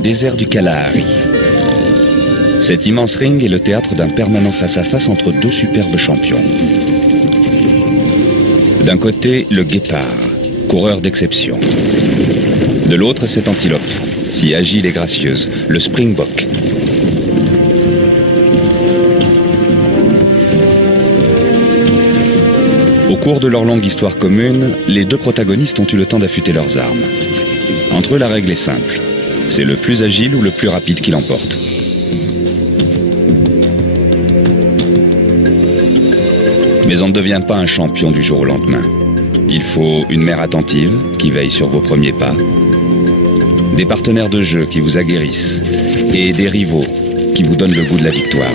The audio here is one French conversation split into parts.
désert du Kalahari. Cet immense ring est le théâtre d'un permanent face-à-face entre deux superbes champions. D'un côté, le guépard, coureur d'exception. De l'autre, cette antilope, si agile et gracieuse, le springbok. Au cours de leur longue histoire commune, les deux protagonistes ont eu le temps d'affûter leurs armes. Entre eux, la règle est simple. C'est le plus agile ou le plus rapide qui l'emporte. Mais on ne devient pas un champion du jour au lendemain. Il faut une mère attentive qui veille sur vos premiers pas, des partenaires de jeu qui vous aguerrissent et des rivaux qui vous donnent le goût de la victoire.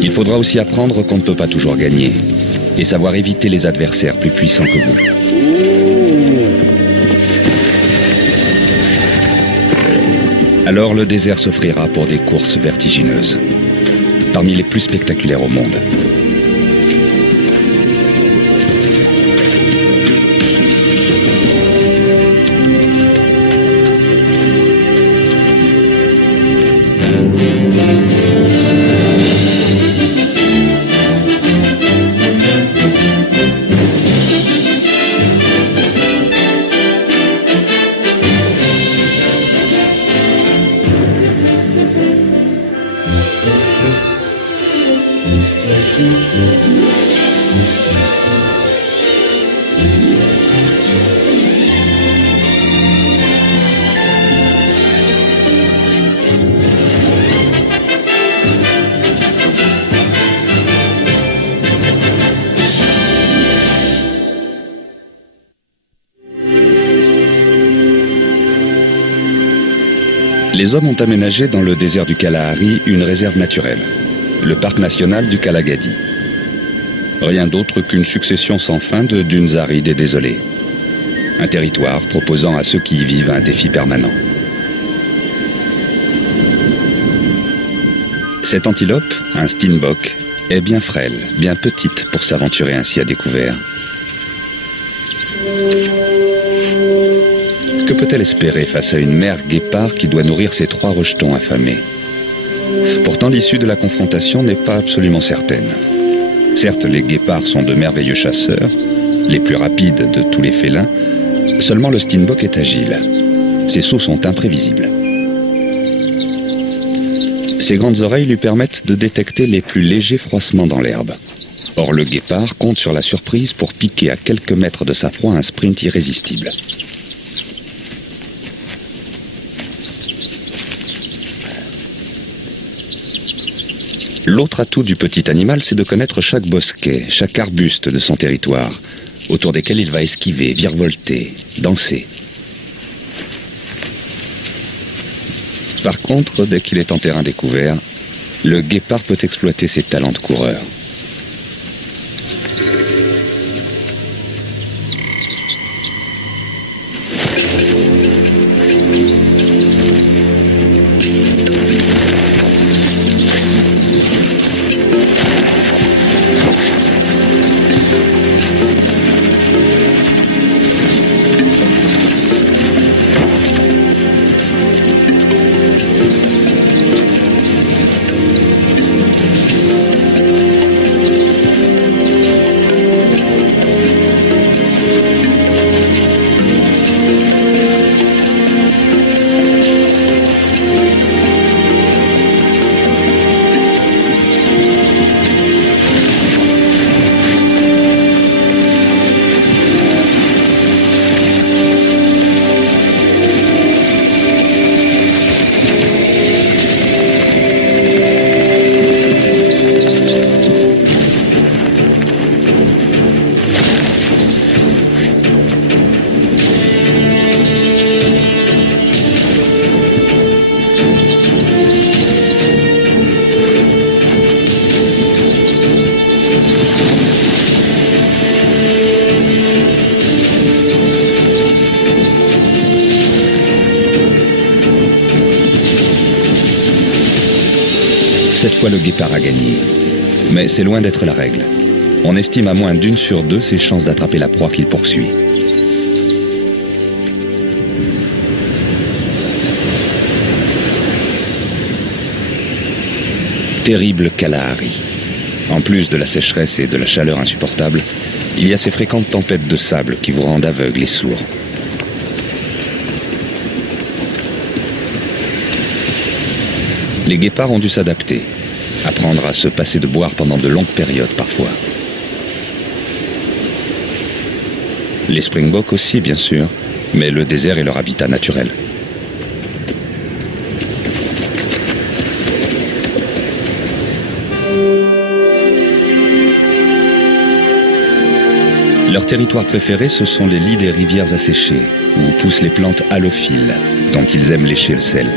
Il faudra aussi apprendre qu'on ne peut pas toujours gagner et savoir éviter les adversaires plus puissants que vous. Alors le désert s'offrira pour des courses vertigineuses, parmi les plus spectaculaires au monde. Les hommes ont aménagé dans le désert du Kalahari une réserve naturelle, le parc national du Kalagadi. Rien d'autre qu'une succession sans fin de dunes arides et désolées. Un territoire proposant à ceux qui y vivent un défi permanent. Cette antilope, un steenbok, est bien frêle, bien petite pour s'aventurer ainsi à découvert. Que peut-elle espérer face à une mère guépard qui doit nourrir ses 3 rejetons affamés? Pourtant, l'issue de la confrontation n'est pas absolument certaine. Certes, les guépards sont de merveilleux chasseurs, les plus rapides de tous les félins, seulement le steenbok est agile. Ses sauts sont imprévisibles. Ses grandes oreilles lui permettent de détecter les plus légers froissements dans l'herbe. Or, le guépard compte sur la surprise pour piquer à quelques mètres de sa proie un sprint irrésistible. L'autre atout du petit animal, c'est de connaître chaque bosquet, chaque arbuste de son territoire, autour desquels il va esquiver, virevolter, danser. Par contre, dès qu'il est en terrain découvert, le guépard peut exploiter ses talents de coureur. Cette fois, le guépard a gagné. Mais c'est loin d'être la règle. On estime à moins d'1 sur 2 ses chances d'attraper la proie qu'il poursuit. Terrible Kalahari. En plus de la sécheresse et de la chaleur insupportable, il y a ces fréquentes tempêtes de sable qui vous rendent aveugles et sourds. Les guépards ont dû s'adapter, apprendre à se passer de boire pendant de longues périodes parfois. Les springboks aussi, bien sûr, mais le désert est leur habitat naturel. Leur territoire préféré, ce sont les lits des rivières asséchées, où poussent les plantes halophiles, dont ils aiment lécher le sel.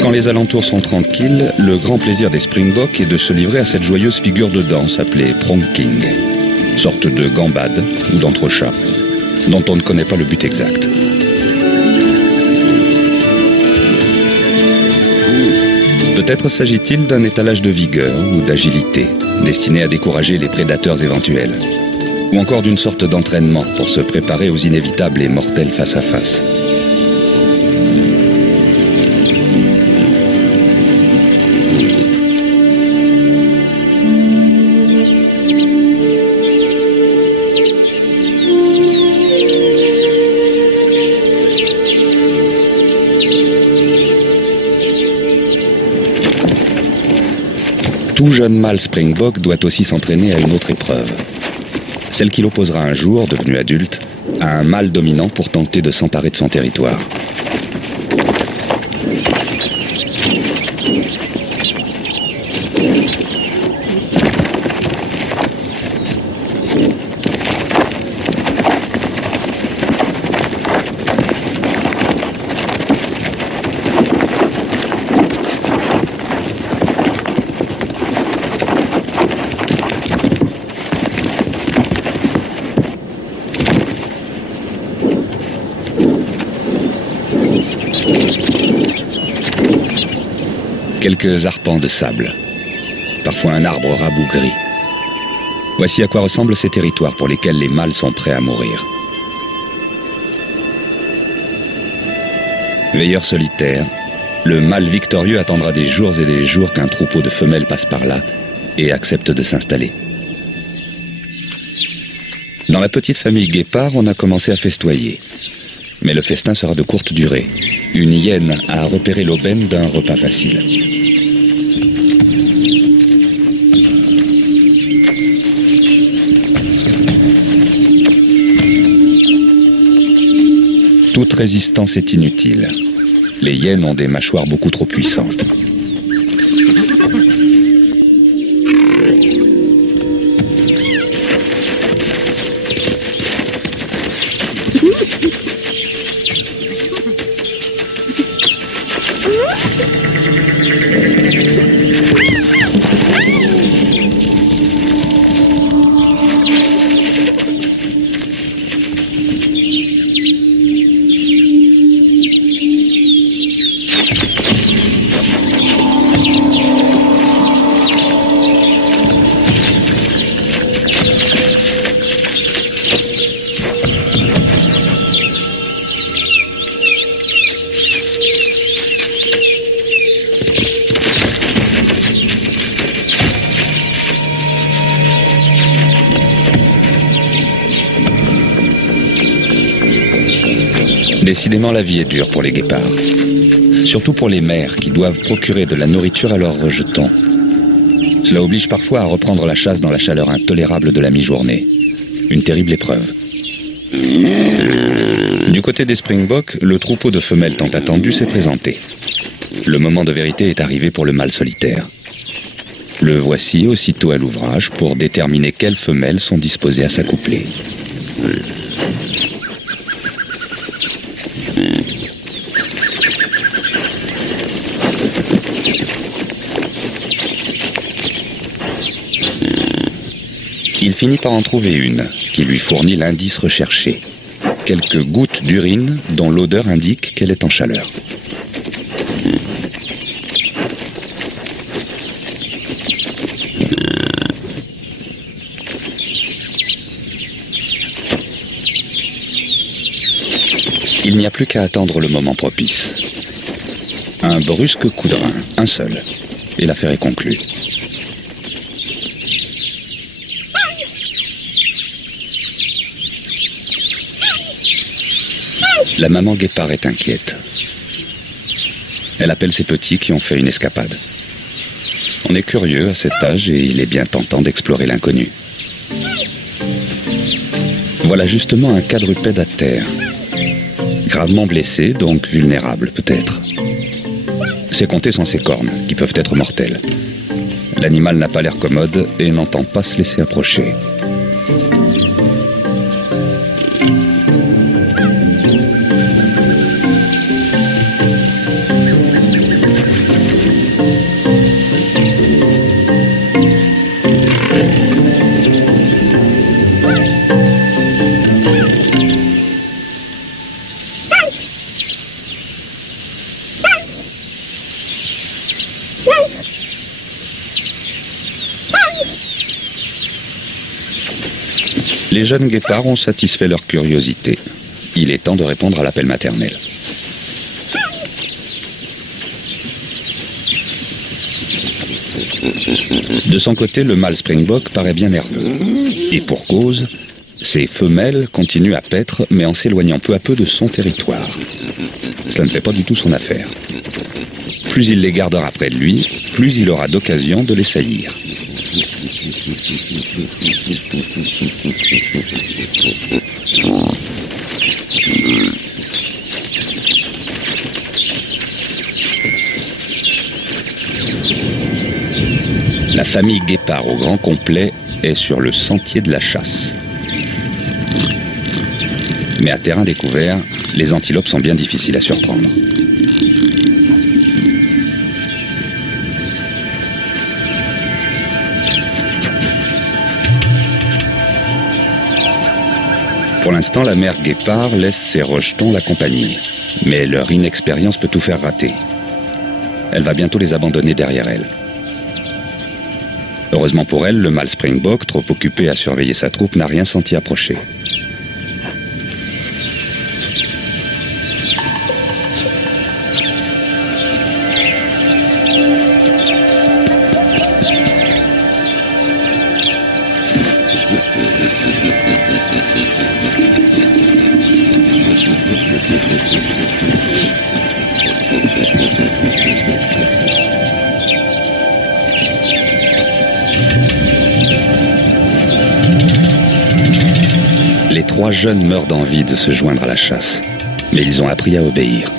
Quand les alentours sont tranquilles, le grand plaisir des springboks est de se livrer à cette joyeuse figure de danse appelée pronking, sorte de gambade ou d'entrechat, dont on ne connaît pas le but exact. Peut-être s'agit-il d'un étalage de vigueur ou d'agilité, destiné à décourager les prédateurs éventuels, ou encore d'une sorte d'entraînement pour se préparer aux inévitables et mortels face-à-face. Tout jeune mâle springbok doit aussi s'entraîner à une autre épreuve. Celle qu'il opposera un jour, devenu adulte, à un mâle dominant pour tenter de s'emparer de son territoire. Quelques arpents de sable, parfois un arbre rabougri. Voici à quoi ressemblent ces territoires pour lesquels les mâles sont prêts à mourir. Veilleur solitaire, le mâle victorieux attendra des jours et des jours qu'un troupeau de femelles passe par là et accepte de s'installer. Dans la petite famille guépard, on a commencé à festoyer. Mais le festin sera de courte durée. Une hyène a repéré l'aubaine d'un repas facile. Toute résistance est inutile. Les hyènes ont des mâchoires beaucoup trop puissantes. Décidément, la vie est dure pour les guépards. Surtout pour les mères qui doivent procurer de la nourriture à leurs rejetons. Cela oblige parfois à reprendre la chasse dans la chaleur intolérable de la mi-journée. Une terrible épreuve. Du côté des springboks, le troupeau de femelles tant attendu s'est présenté. Le moment de vérité est arrivé pour le mâle solitaire. Le voici aussitôt à l'ouvrage pour déterminer quelles femelles sont disposées à s'accoupler. Il finit par en trouver une, qui lui fournit l'indice recherché. Quelques gouttes d'urine dont l'odeur indique qu'elle est en chaleur. Il n'y a plus qu'à attendre le moment propice. Un brusque coup de rein, un seul, et l'affaire est conclue. La maman guépard est inquiète. Elle appelle ses petits qui ont fait une escapade. On est curieux à cet âge et il est bien tentant d'explorer l'inconnu. Voilà justement un quadrupède à terre. Gravement blessé, donc vulnérable peut-être. C'est compter sans ses cornes, qui peuvent être mortelles. L'animal n'a pas l'air commode et n'entend pas se laisser approcher. Les jeunes guépards ont satisfait leur curiosité. Il est temps de répondre à l'appel maternel. De son côté, le mâle springbok paraît bien nerveux. Et pour cause, ses femelles continuent à paître, mais en s'éloignant peu à peu de son territoire. Cela ne fait pas du tout son affaire. Plus il les gardera près de lui, plus il aura d'occasion de les saillir. La famille guépard au grand complet est sur le sentier de la chasse. Mais à terrain découvert, les antilopes sont bien difficiles à surprendre. Pour l'instant, la mère guépard laisse ses rejetons l'accompagner. Mais leur inexpérience peut tout faire rater. Elle va bientôt les abandonner derrière elle. Heureusement pour elle, le mâle springbok, trop occupé à surveiller sa troupe, n'a rien senti approcher. Les trois jeunes meurent d'envie de se joindre à la chasse, mais ils ont appris à obéir.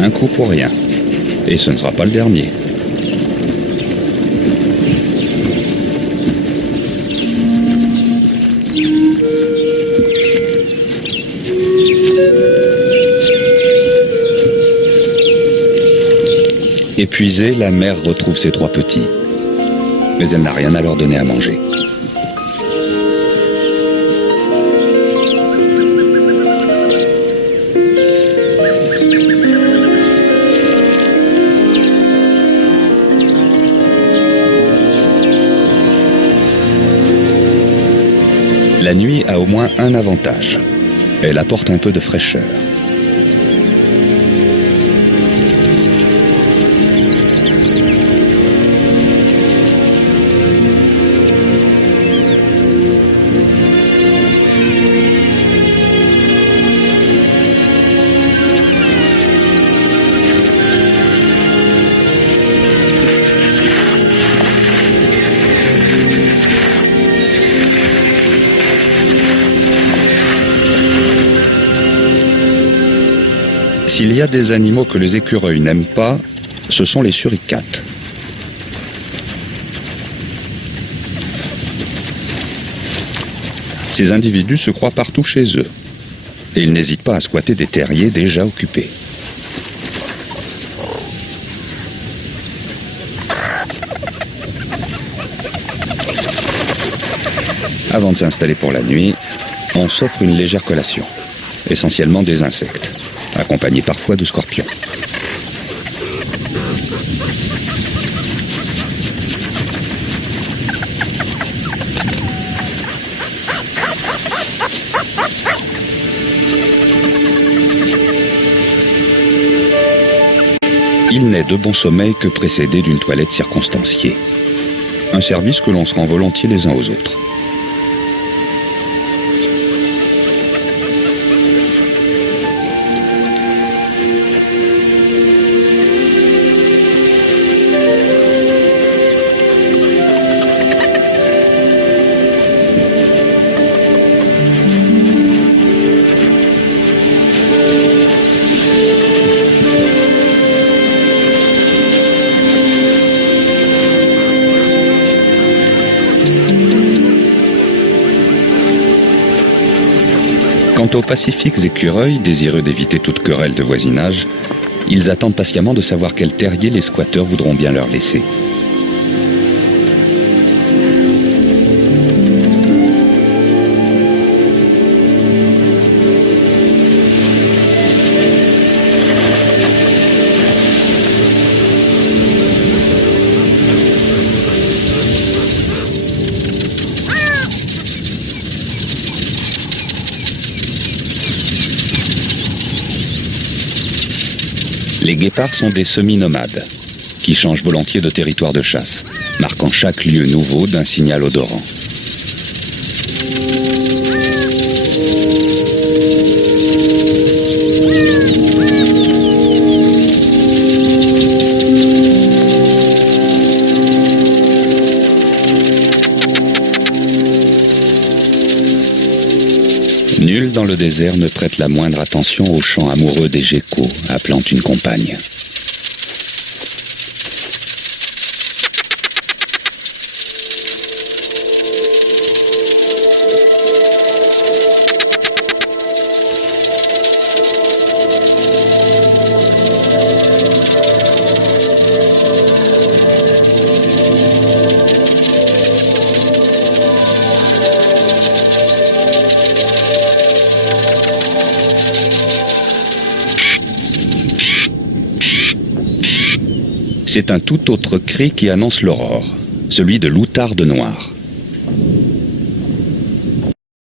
Un coup pour rien. Et ce ne sera pas le dernier. Épuisée, la mère retrouve ses trois petits. Mais elle n'a rien à leur donner à manger. La nuit a au moins un avantage. Elle apporte un peu de fraîcheur. S'il y a des animaux que les écureuils n'aiment pas, ce sont les suricates. Ces individus se croient partout chez eux et ils n'hésitent pas à squatter des terriers déjà occupés. Avant de s'installer pour la nuit, on s'offre une légère collation, essentiellement des insectes, accompagnés parfois de scorpions. Il n'est de bon sommeil que précédé d'une toilette circonstanciée. Un service que l'on se rend volontiers les uns aux autres. Quant aux pacifiques écureuils, désireux d'éviter toute querelle de voisinage, ils attendent patiemment de savoir quel terrier les squatteurs voudront bien leur laisser. Les guépards sont des semi-nomades, qui changent volontiers de territoire de chasse, marquant chaque lieu nouveau d'un signal odorant. Nul dans le désert ne prête la moindre attention au chant amoureux des geckos appelant une compagne. C'est un tout autre cri qui annonce l'aurore, celui de l'outarde noire.